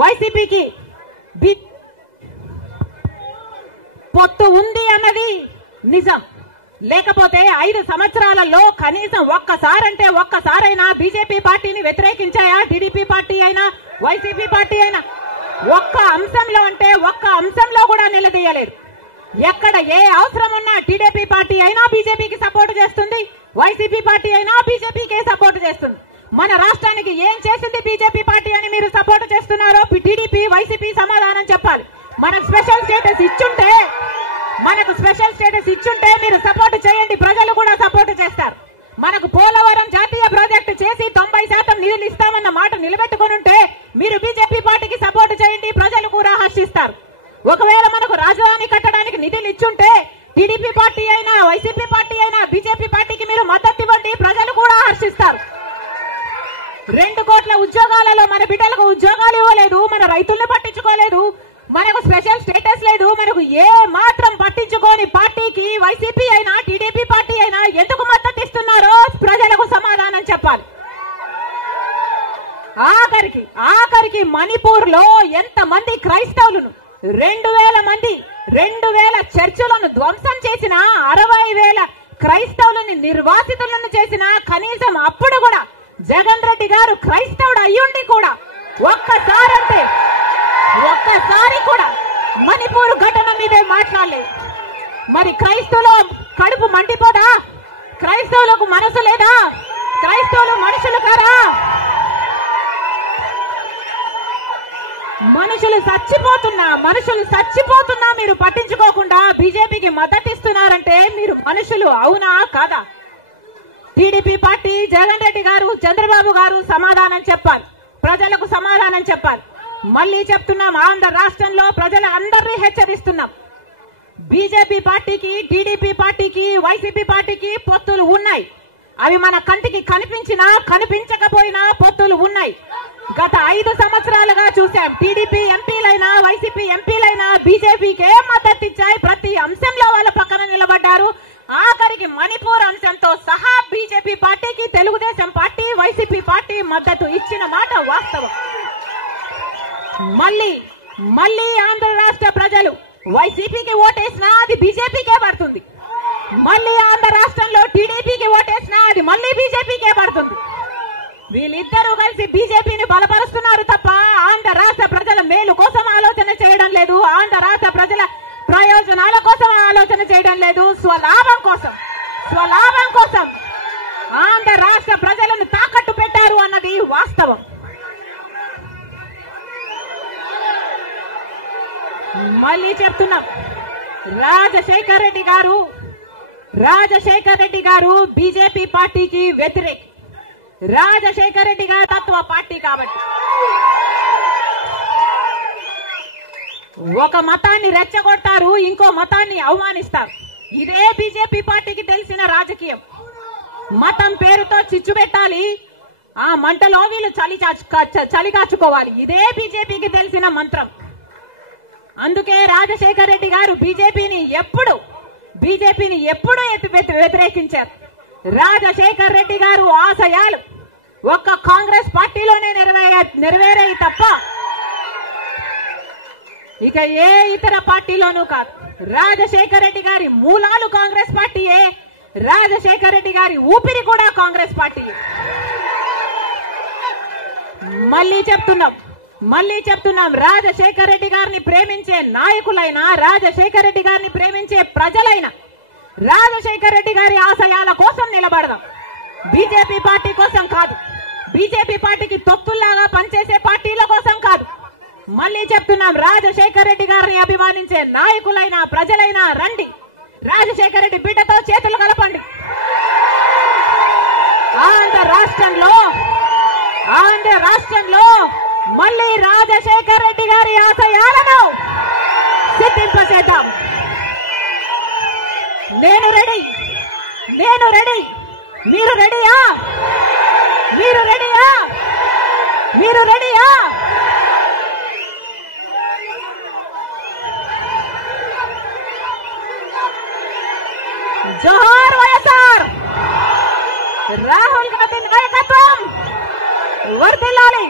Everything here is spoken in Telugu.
వైసీపీకి పొత్తు ఉంది అన్నది నిజం. లేకపోతే 5 సంవత్సరాలలో కనీసం ఒక్కసారైనా బీజేపీ పార్టీని వ్యతిరేకించాయా? టీడీపీ పార్టీ అయినా వైసీపీ పార్టీ అయినా ఒక్క అంశంలో కూడా నిలదీయలేదు. ఎక్కడ ఏ అవసరం ఉన్నా టీడీపీ పార్టీ అయినా బీజేపీకి సపోర్ట్ చేస్తుంది, వైసీపీ పార్టీ అయినా బీజేపీకే సపోర్ట్ చేస్తుంది. మన రాష్ట్రానికి ఏం చేసింది బీజేపీ పార్టీ అని మీరు సపోర్ట్ చేస్తున్నారో టీడీపీ వైసీపీ సమాధానం చెప్పాలి. మనకు స్పెషల్ స్టేటస్ ఇచ్చుంటే మీరు సపోర్ట్ చేయండి, ప్రజలు కూడా సపోర్ట్ చేస్తారు. మనకు పోలవరం జాతీయ ప్రాజెక్టు చేసి 90% నిధులు ఇస్తామన్న మాట నిలబెట్టుకుని ఉంటే మీరు బీజేపీ పార్టీకి సపోర్ట్ చేయండి, ప్రజలు కూడా హర్షిస్తారు. ఒకవేళ మనకు రాజధాని కట్టడానికి నిధులు ఇచ్చుంటే టీడీపీ పార్టీ అయినా వైసీపీ పార్టీ అయినా బీజేపీ పార్టీకి మీరు మద్దతు ఇవ్వండి, ప్రజలు కూడా హర్షిస్తారు. 2 కోట్ల ఉద్యోగాలలో మన బిడ్డలకు ఉద్యోగాలు ఇవ్వలేదు, మన రైతుల్ని పట్టించుకోలేదు, మనకు స్పెషల్ స్టేటస్ లేదు. మనకు ఏ మాత్రం పట్టించుకోని పార్టీకి వైసీపీ అయినా టీడీపీ పార్టీ అయినా ఎందుకు మద్దతు ఇస్తున్నారో ప్రజలకు సమాధానం చెప్పాలి. ఆఖరికి మణిపూర్ లో ఎంతమంది క్రైస్తవులను 2,000 చర్చిలను ధ్వంసం చేసిన 60,000 క్రైస్తవులని నిర్వాసితులను చేసిన కనీసం అప్పుడు కూడా జగన్ రెడ్డి గారు క్రైస్తవుడు అయ్యుండి కూడా ఒక్కసారి కూడా మణిపూర్ ఘటన మీదే మాట్లాడలేదు. మరి క్రైస్తవుల కడుపు మండిపోదా? క్రైస్తవులకు మనసు లేదా? క్రైస్తవులు మనుషులు కారా? మనుషులు చచ్చిపోతున్నా మీరు పట్టించుకోకుండా బీజేపీకి మద్దతు ఇస్తున్నారంటే మీరు మనుషులు అవునా కాదా? టీడీపీ పార్టీ జగన్ రెడ్డి గారు చంద్రబాబు గారు సమాధానం చెప్పాలి, ప్రజలకు సమాధానం చెప్పాలి. మళ్ళీ చెప్తున్నాం, ఆంధ్ర రాష్ట్రంలో ప్రజల అందరినీ హెచ్చరిస్తున్నాం. బీజేపీ పార్టీకి టీడీపీ పార్టీకి వైసీపీ పార్టీకి పొత్తులు ఉన్నాయి. అవి మన కంటికి కనిపించినా కనిపించకపోయినా పొత్తులు ఉన్నాయి. గత 5 సంవత్సరాలుగా చూశాం. టీడీపీ ఎంపీలైనా వైసీపీ ఎంపీలైనా బీజేపీకే మద్దతు ఇచ్చాయి, ప్రతి అంశంలో వాళ్ళ పక్కన నిలబడ్డారు. ఆఖరికి మణిపూర్ అంశంతో సహా బీజేపీ పార్టీకి తెలుగుదేశం పార్టీ వైసీపీ పార్టీ మద్దతు ఇచ్చిన మాట వాస్తవం. మళ్ళీ ఆంధ్ర రాష్ట్ర ప్రజలు వైసీపీకి ఓటేసినా అది బీజేపీకే పడుతుంది. మళ్ళీ ఆంధ్ర రాష్ట్రంలో టీడీపీకి ఓటేసినా అది మళ్ళీ బీజేపీకే పడుతుంది. వీళ్ళిద్దరూ కలిసి బీజేపీని బలపరుస్తున్నారు తప్ప ఆంధ్ర రాష్ట్ర ప్రజల మేలు కోసం ఆలోచన చేయడం లేదు, ఆంధ్ర రాష్ట్ర ప్రజల ప్రయోజనాల కోసం ఆలోచన చేయడం లేదు. స్వలాభం కోసం ఆంధ్ర రాష్ట్ర ప్రజలను తాకట్టు పెట్టారు అన్నది వాస్తవం. మళ్ళీ చెప్తున్నాం, రాజశేఖర్ రెడ్డి గారు బీజేపీ పార్టీకి వ్యతిరేకి. రాజశేఖర్ రెడ్డి గారు తత్వ పార్టీ కాబట్టి ఒక మతాన్ని రెచ్చగొడతారు, ఇంకో మతాన్ని అవమానిస్తారు. ఇదే బీజేపీ పార్టీకి తెలిసిన రాజకీయం. మతం పేరుతో చిచ్చు పెట్టాలి, ఆ మంటలో వీళ్ళు చలి కాచుకోవాలి. ఇదే బీజేపీకి తెలిసిన మంత్రం. అందుకే రాజశేఖర్ రెడ్డి గారు బీజేపీని ఎప్పుడు వ్యతిరేకించారు. రాజశేఖర్ రెడ్డి గారు ఆశయాలు ఒక్క కాంగ్రెస్ పార్టీలోనే నెరవేరాయి తప్ప ఇక ఏ ఇతర పార్టీలోనూ కాదు. రాజశేఖర్ రెడ్డి గారి మూలాలు కాంగ్రెస్ పార్టీయే, రాజశేఖర్ రెడ్డి గారి ఊపిరి కూడా కాంగ్రెస్ పార్టీయే. మళ్ళీ చెప్తున్నాం, రాజశేఖర్ రెడ్డి గారిని ప్రేమించే నాయకులైనా రాజశేఖర్ రెడ్డి గారిని ప్రేమించే ప్రజలైనా రాజశేఖర్ రెడ్డి గారి ఆశయాల కోసం నిలబడదాం, బీజేపీ పార్టీ కోసం కాదు, బీజేపీ పార్టీకి తొత్తుల్లాగా పనిచేసే పార్టీల కోసం కాదు. మళ్ళీ చెప్తున్నాం, రాజశేఖర్ రెడ్డి గారిని అభిమానించే నాయకులైనా ప్రజలైనా రండి, రాజశేఖర్ రెడ్డి బిడ్డతో చేతులు కలపండి. ఆంధ్ర రాష్ట్రంలో మళ్ళీ రాజశేఖర్ రెడ్డి గారి ఆశయాలను సిద్ధింపచేద్దాం. నేను రెడీ. మీరు రెడీయా? జోహార్ వైఎస్ఆర్. రాహుల్ గాంధీ నాయకత్వం వర్ధిల్లాలి.